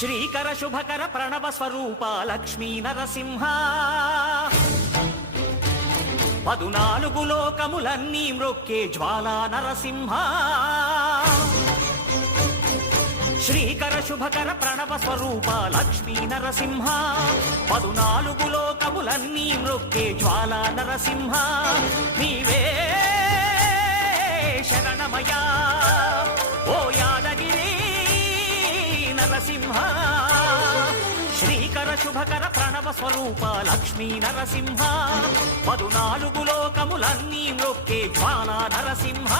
శ్రీకర శుభకర ప్రణవ స్వరూప లక్ష్మీ నరసింహ 14 లోకములన్నీ మ్రొక్కే జ్వాలా నరసింహ శ్రీకర శుభకర ప్రణవ స్వరూప లక్ష్మీ నరసింహ 14 లోకములన్నీ మ్రొక్కే జ్వాలా నరసింహ నీవే శరణమయ్యా ఓ యాదగిరి నరసింహ శ్రీకర శుభకర ప్రణవ స్వరూప లక్ష్మీ నరసింహ 14 లోకములన్నీ మ్రొక్కే జ్వాలా నరసింహ